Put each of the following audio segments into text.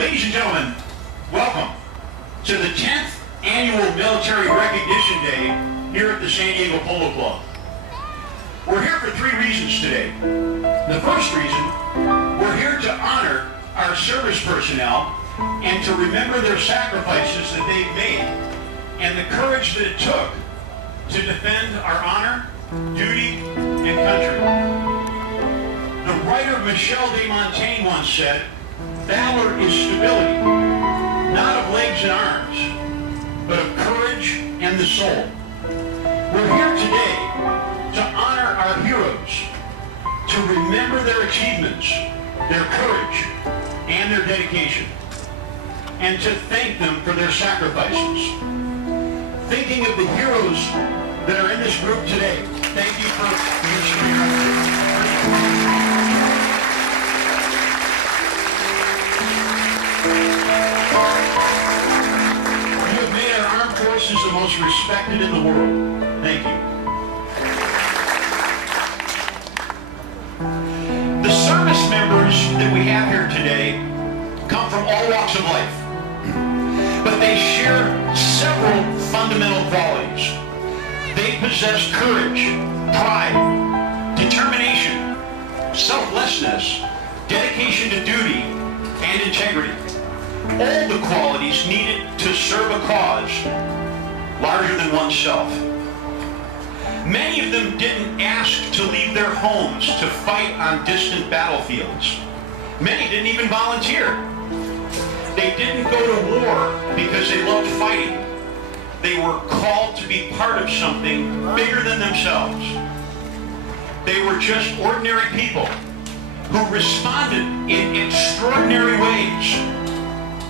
Ladies and gentlemen, welcome to the 10th Annual Military Recognition Day here at the San Diego Polo Club. We're here for three reasons today. The first reason, we're here to honor our service personnel and to remember their sacrifices that they've made and the courage that it took to defend our honor, duty, and country. The writer Michel de Montaigne once said, "Valor is stability, not of legs and arms, but of courage and the soul." We're here today to honor our heroes, to remember their achievements, their courage, and their dedication, and to thank them for their sacrifices. Thinking of the heroes that are in this group today, thank you for your strength. You have made our armed forces the most respected in the world. Thank you. The service members that we have here today come from all walks of life, but they share several fundamental qualities. They possess courage, pride, determination, selflessness, dedication to duty, and integrity. All the qualities needed to serve a cause larger than oneself. Many of them didn't ask to leave their homes to fight on distant battlefields. Many didn't even volunteer. They didn't go to war because they loved fighting. They were called to be part of something bigger than themselves. They were just ordinary people who responded in extraordinary ways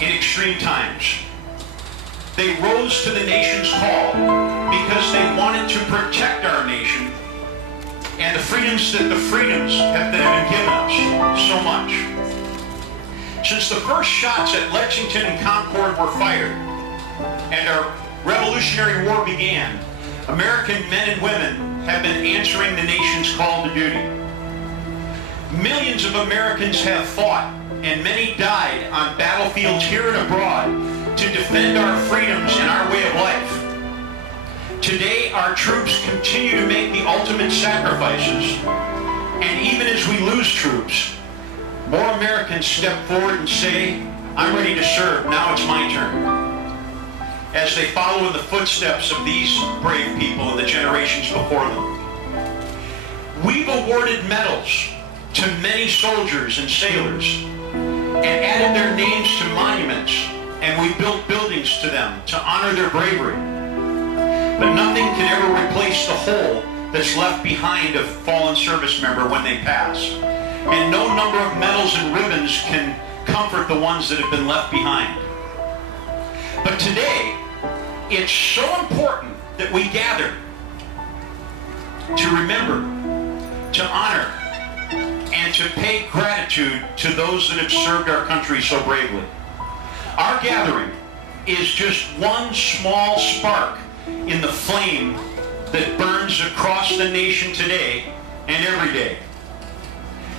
in extreme times. They rose to the nation's call because they wanted to protect our nation and the freedoms that have been given us so much. Since the first shots at Lexington and Concord were fired and our Revolutionary War began, American men and women have been answering the nation's call to duty. Millions of Americans have fought, and many died on battlefields here and abroad to defend our freedoms and our way of life. Today, our troops continue to make the ultimate sacrifices, and even as we lose troops, more Americans step forward and say, "I'm ready to serve, now it's my turn," as they follow in the footsteps of these brave people and the generations before them. We've awarded medals to many soldiers and sailors and added their names to monuments, and we built buildings to them to honor their bravery. But nothing can ever replace the hole that's left behind a fallen service member when they pass. And no number of medals and ribbons can comfort the ones that have been left behind. But today, it's so important that we gather to remember, to honor, and to pay gratitude to those that have served our country so bravely. Our gathering is just one small spark in the flame that burns across the nation today and every day.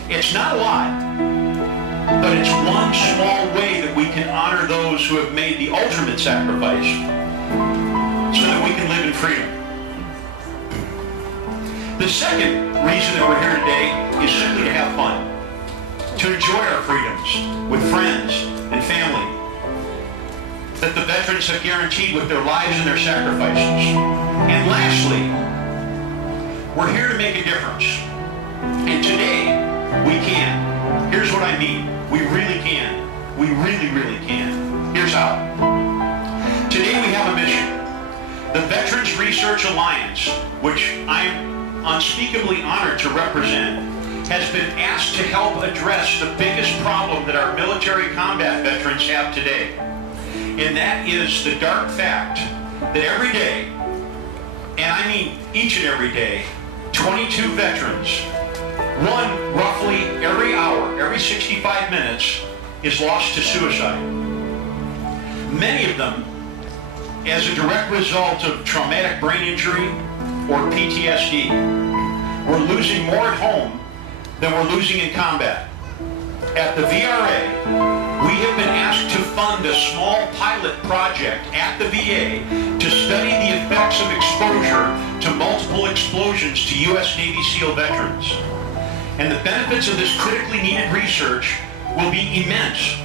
It's not a lot, but it's one small way that we can honor those who have made the ultimate sacrifice so that we can live in freedom. The second reason that we're here today is simply to have fun, to enjoy our freedoms with friends and family that the veterans have guaranteed with their lives and their sacrifices. And lastly, we're here to make a difference. And today, we can. Here's what I mean. We really can. We really, really can. Here's how. Today we have a mission. The Veterans Research Alliance, which I'm unspeakably honored to represent, has been asked to help address the biggest problem that our military combat veterans have today. And that is the dark fact that every day, and I mean each and every day, 22 veterans, one roughly every hour, every 65 minutes, is lost to suicide. Many of them as a direct result of traumatic brain injury or PTSD. We're losing more at home than we're losing in combat. At the VRA, we have been asked small pilot project at the VA to study the effects of exposure to multiple explosions to U.S. Navy SEAL veterans. And the benefits of this critically needed research will be immense.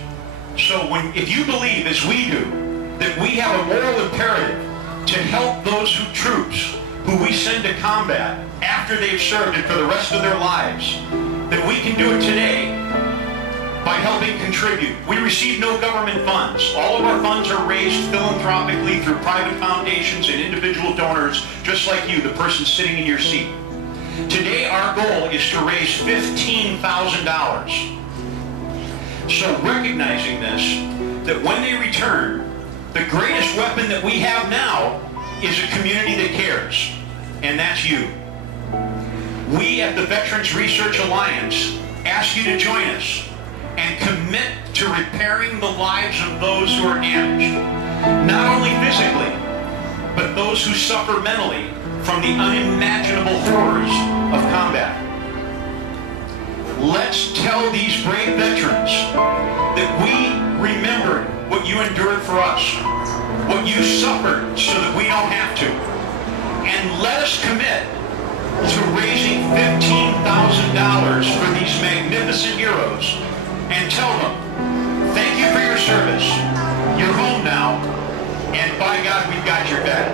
So if you believe, as we do, that we have a moral imperative to help those troops who we send to combat after they've served and for the rest of their lives, that we can do it today by helping contribute. We receive no government funds. All of our funds are raised philanthropically through private foundations and individual donors, just like you, the person sitting in your seat. Today, our goal is to raise $15,000. So recognizing this, that when they return, the greatest weapon that we have now is a community that cares, and that's you. We at the Veterans Research Alliance ask you to join us and commit to repairing the lives of those who are damaged, not only physically, but those who suffer mentally from the unimaginable horrors of combat. Let's tell these brave veterans that we remembered what you endured for us, what you suffered so that we don't have to. And let us commit to raising $15,000 for these magnificent heroes and tell them, thank you for your service. You're home now, and by God, we've got your back.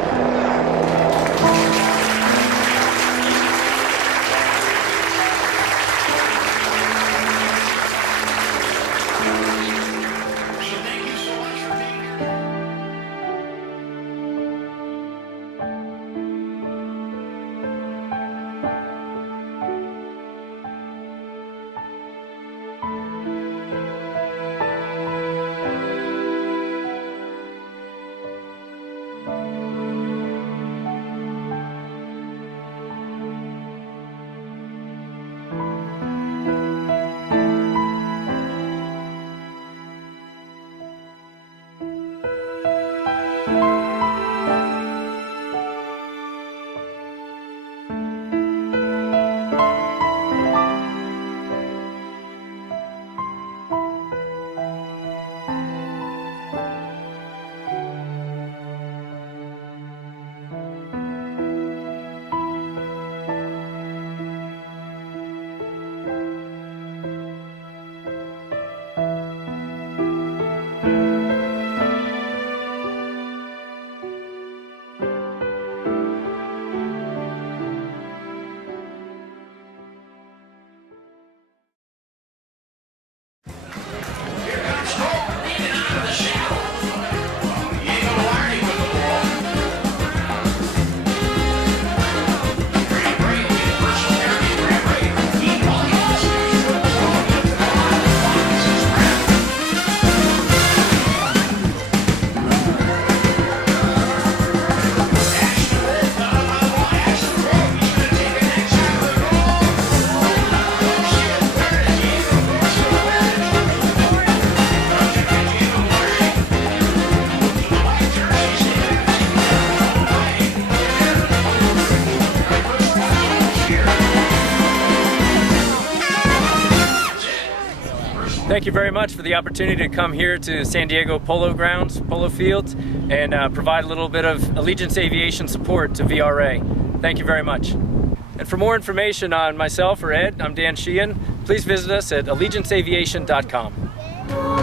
Thank you very much for the opportunity to come here to San Diego Polo Grounds, Polo Fields, and provide a little bit of Allegiance Aviation support to VRA. Thank you very much. And for more information on myself or Ed, I'm Dan Sheehan. Please visit us at allegianceaviation.com.